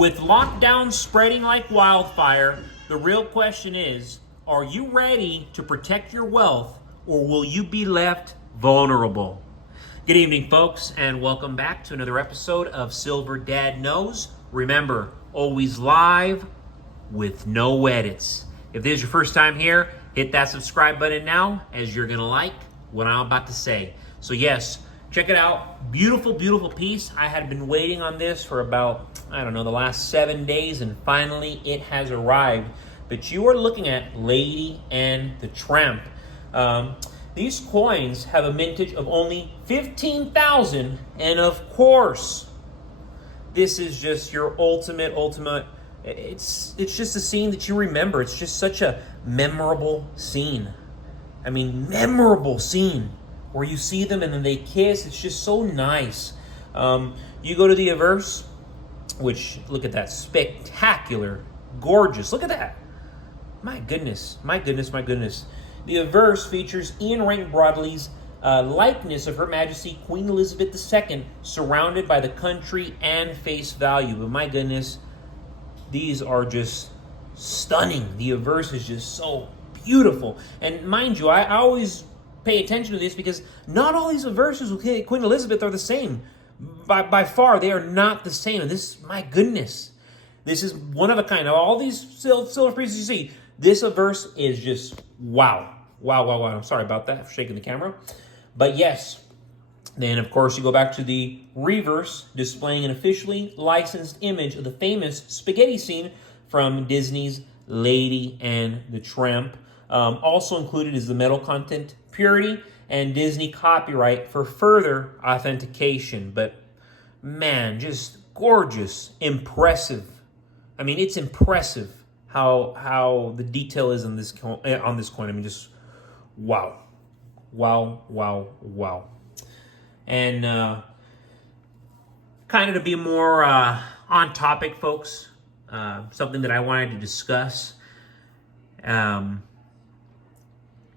With lockdowns spreading like wildfire, the real question is, are you ready to protect your wealth or will you be left vulnerable? Good evening, folks, and welcome back to another episode of Silver Dad Knows. Remember, always live with no edits. If this is your first time here, hit that subscribe button now, as you're going to like what I'm about to say. So yes, check it out. Beautiful, beautiful piece. I had been waiting on this for about, the last 7 days, and finally it has arrived. But you are looking at Lady and the Tramp. These coins have a mintage of only 15,000, and of course, this is just your ultimate. It's just a scene that you remember. It's just such a memorable scene. Memorable scene where you see them and then they kiss. It's just so nice. You go to the Averse, which, look at that, spectacular, gorgeous. Look at that. My goodness. The Averse features Ian Rank Broadley's likeness of Her Majesty Queen Elizabeth II, surrounded by the country and face value. But my goodness, these are just stunning. The Averse is just so beautiful. And mind you, I always pay attention to this because not all these Averses with Queen Elizabeth are the same. By far, they are not the same. And this, my goodness, this is one of a kind. Of all these silver pieces you see, this Averse is just wow. I'm sorry about that, for shaking the camera. But yes, then of course you go back to the reverse, displaying an officially licensed image of the famous spaghetti scene from Disney's Lady and the Tramp. Also included is the metal content purity and Disney copyright for further authentication. But man, just gorgeous, impressive. It's impressive how the detail is on this coin. Just wow. And kind of to be more on topic, folks, something that I wanted to discuss,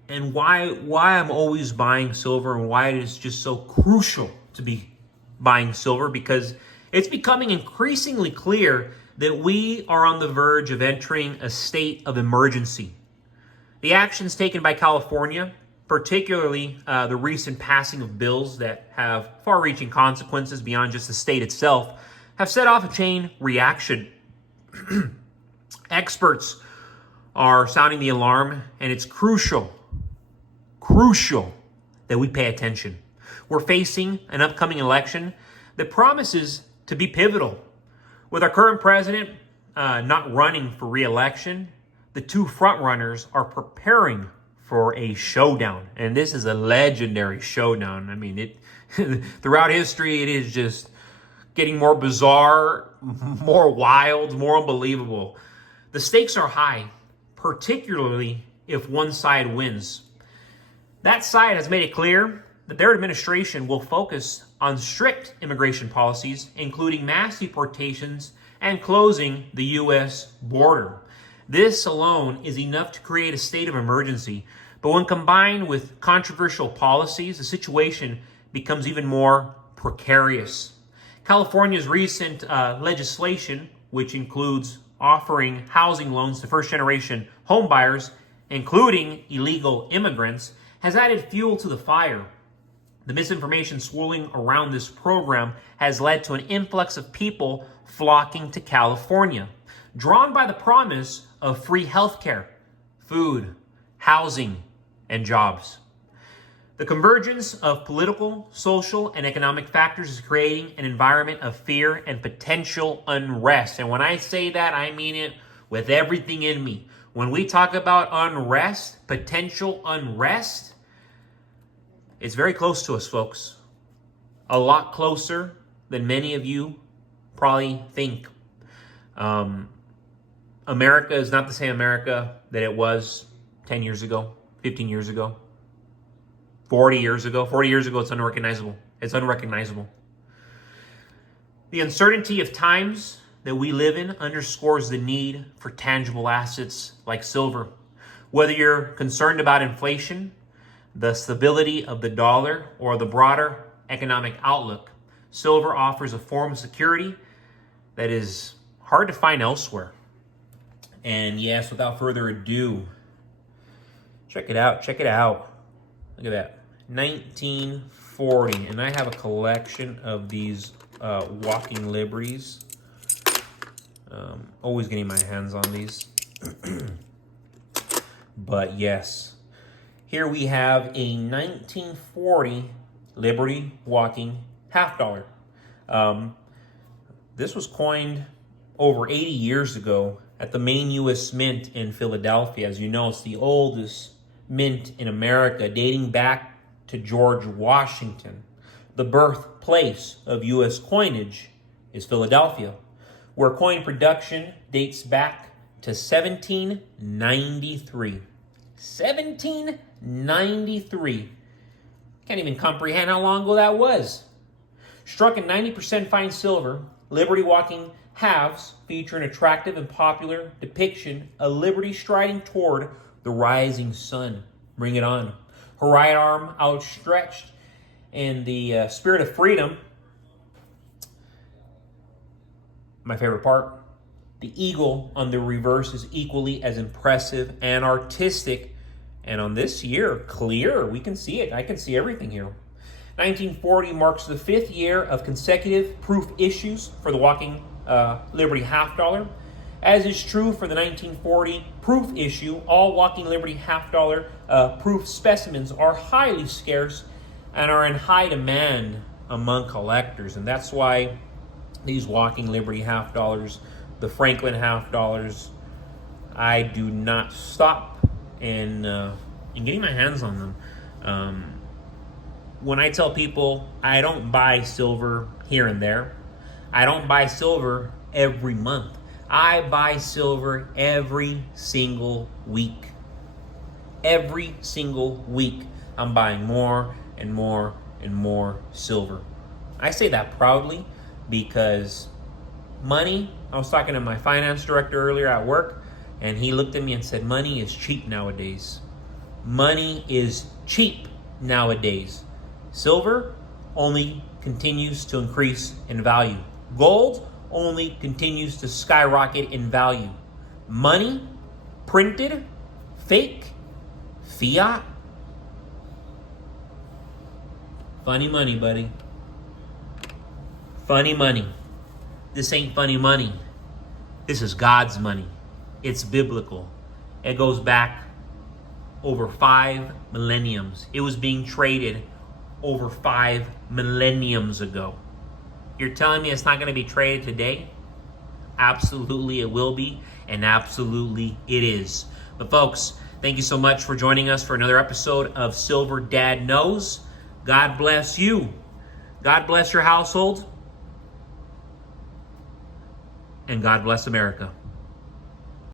and why I'm always buying silver and why it is just so crucial to be buying silver, because it's becoming increasingly clear that we are on the verge of entering a state of emergency. The actions taken by California, particularly the recent passing of bills that have far-reaching consequences beyond just the state itself, have set off a chain reaction. Experts are sounding the alarm, and it's crucial that we pay attention. We're facing an upcoming election that promises to be pivotal. With our current president not running for re-election, the two frontrunners are preparing for a showdown. And this is a legendary showdown. Throughout history, it is just getting more bizarre, more wild, more unbelievable. The stakes are high, particularly if one side wins. That side has made it clear that their administration will focus on strict immigration policies, including mass deportations and closing the U.S. border. This alone is enough to create a state of emergency. But when combined with controversial policies, the situation becomes even more precarious. California's recent legislation, which includes offering housing loans to first-generation homebuyers, including illegal immigrants, has added fuel to the fire. The misinformation swirling around this program has led to an influx of people flocking to California, drawn by the promise of free healthcare, food, housing, and jobs. The convergence of political, social, and economic factors is creating an environment of fear and potential unrest. And when I say that, I mean it with everything in me. When we talk about unrest, potential unrest, it's very close to us, folks. A lot closer than many of you probably think. America is not the same America that it was 10 years ago, 15 years ago, 40 years ago. 40 years ago, it's unrecognizable. The uncertainty of times that we live in underscores the need for tangible assets like silver. Whether you're concerned about inflation, the stability of the dollar, or the broader economic outlook, silver offers a form of security that is hard to find elsewhere. And yes, without further ado, check it out. Check it out. Look at that. 1940. And I have a collection of these Walking Liberties. Always getting my hands on these. But yes, here we have a 1940 Liberty Walking half dollar. This was coined over 80 years ago at the main U.S. Mint in Philadelphia. As you know, it's the oldest mint in America, dating back to George Washington. The birthplace of U.S. coinage is Philadelphia, where coin production dates back to 1793. 1793. Can't even comprehend how long ago that was. Struck in 90% fine silver, Liberty Walking halves feature an attractive and popular depiction of Liberty striding toward the rising sun. Bring it on. Her right arm outstretched in the spirit of freedom. My favorite part, the eagle on the reverse is equally as impressive and artistic. And on this year, clear. We can see it. I can see everything here. 1940 marks the 5th year of consecutive proof issues for the Walking Liberty half dollar. As is true for the 1940 proof issue, all Walking Liberty half dollar proof specimens are highly scarce and are in high demand among collectors. And that's why these Walking Liberty half dollars, the Franklin half dollars, I do not stop in getting my hands on them. When I tell people I don't buy silver here and there, I don't buy silver every month. I buy silver every single week. Every single week, I'm buying more and more and more silver. I say that proudly because money, I was talking to my finance director earlier at work, and he looked at me and said, money is cheap nowadays. Money is cheap nowadays. Silver only continues to increase in value. Gold only continues to skyrocket in value. Money, printed, fake, fiat. Funny money, buddy. Funny money. This ain't funny money. This is God's money. It's biblical. It goes back over 5 millenniums. It was being traded over 5 millenniums ago. You're telling me it's not going to be traded today? Absolutely it will be, and absolutely it is. But folks, thank you so much for joining us for another episode of Silver Dad Knows. God bless you. God bless your household. And God bless America.